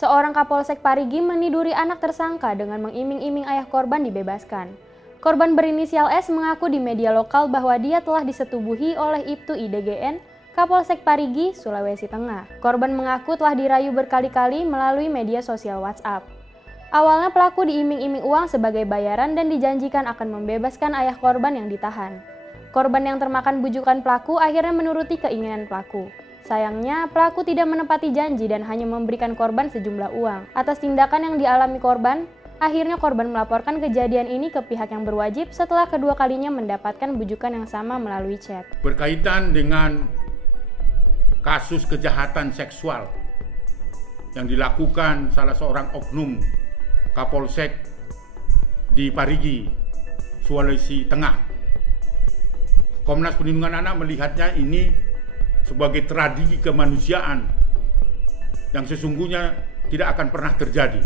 Seorang Kapolsek Parigi meniduri anak tersangka dengan mengiming-iming ayah korban dibebaskan. Korban berinisial S mengaku di media lokal bahwa dia telah disetubuhi oleh Ibtu IDGN, Kapolsek Parigi, Sulawesi Tengah. Korban mengaku telah dirayu berkali-kali melalui media sosial WhatsApp. Awalnya pelaku diiming-iming uang sebagai bayaran dan dijanjikan akan membebaskan ayah korban yang ditahan. Korban yang termakan bujukan pelaku akhirnya menuruti keinginan pelaku. Sayangnya, pelaku tidak menepati janji dan hanya memberikan korban sejumlah uang. Atas tindakan yang dialami korban, akhirnya korban melaporkan kejadian ini ke pihak yang berwajib setelah kedua kalinya mendapatkan bujukan yang sama melalui chat. Berkaitan dengan kasus kejahatan seksual yang dilakukan salah seorang oknum Kapolsek di Parigi, Sulawesi Tengah, Komnas Perlindungan Anak melihatnya ini sebagai tragedi kemanusiaan yang sesungguhnya tidak akan pernah terjadi.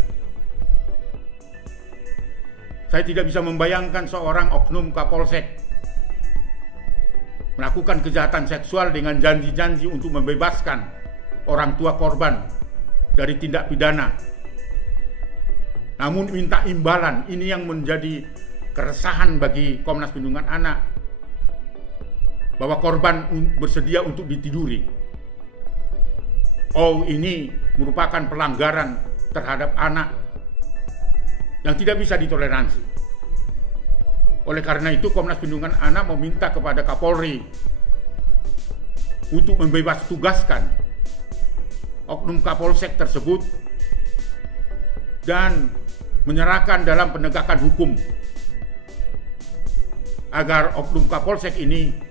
Saya tidak bisa membayangkan seorang oknum Kapolsek melakukan kejahatan seksual dengan janji-janji untuk membebaskan orang tua korban dari tindak pidana. Namun minta imbalan, ini yang menjadi keresahan bagi Komnas Perlindungan Anak, bahwa korban bersedia untuk ditiduri. Oh, ini merupakan pelanggaran terhadap anak yang tidak bisa ditoleransi. Oleh karena itu, Komnas Perlindungan Anak meminta kepada Kapolri untuk membebas tugaskan oknum Kapolsek tersebut dan menyerahkan dalam penegakan hukum agar oknum Kapolsek ini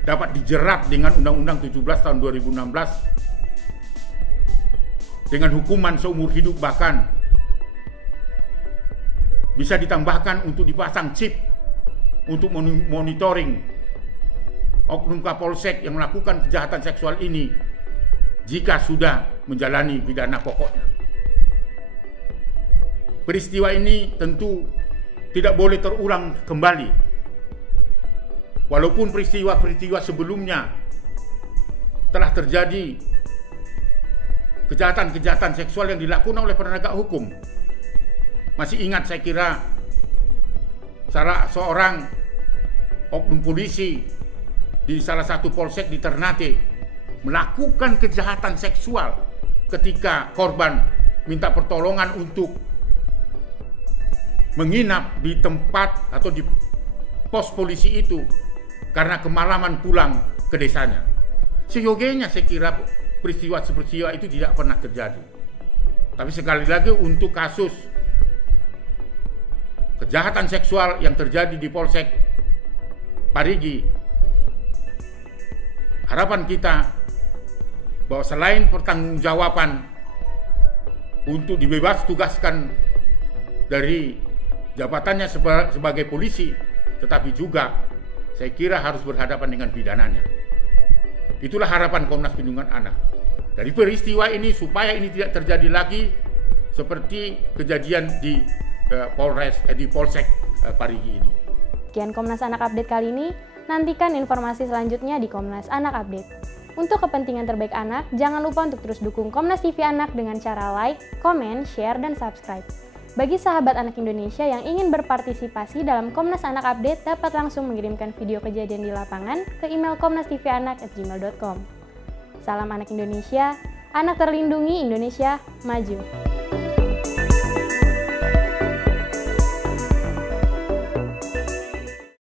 dapat dijerat dengan Undang-Undang 17 tahun 2016 dengan hukuman seumur hidup, bahkan bisa ditambahkan untuk dipasang chip untuk monitoring oknum Kapolsek yang melakukan kejahatan seksual ini jika sudah menjalani pidana pokoknya. Peristiwa ini tentu tidak boleh terulang kembali. Walaupun peristiwa-peristiwa sebelumnya telah terjadi kejahatan-kejahatan seksual yang dilakukan oleh penegak hukum. Masih ingat saya kira salah seorang oknum polisi di salah satu polsek di Ternate melakukan kejahatan seksual ketika korban minta pertolongan untuk menginap di tempat atau di pos polisi itu karena kemalaman pulang ke desanya. Seyogianya saya kira peristiwa itu tidak pernah terjadi. Tapi sekali lagi, untuk kasus kejahatan seksual yang terjadi di Polsek Parigi, harapan kita bahwa selain pertanggungjawaban untuk dibebas tugaskan dari jabatannya sebagai polisi, tetapi juga saya kira harus berhadapan dengan pidananya. Itulah harapan Komnas Perlindungan Anak dari peristiwa ini, supaya ini tidak terjadi lagi seperti kejadian di Polsek Parigi ini. Sekian Komnas Anak Update kali ini. Nantikan informasi selanjutnya di Komnas Anak Update. Untuk kepentingan terbaik anak, jangan lupa untuk terus dukung Komnas TV Anak dengan cara like, komen, share, dan subscribe. Bagi sahabat anak Indonesia yang ingin berpartisipasi dalam Komnas Anak Update, dapat langsung mengirimkan video kejadian di lapangan ke email komnastivianak@gmail.com. Salam anak Indonesia, anak terlindungi, Indonesia maju.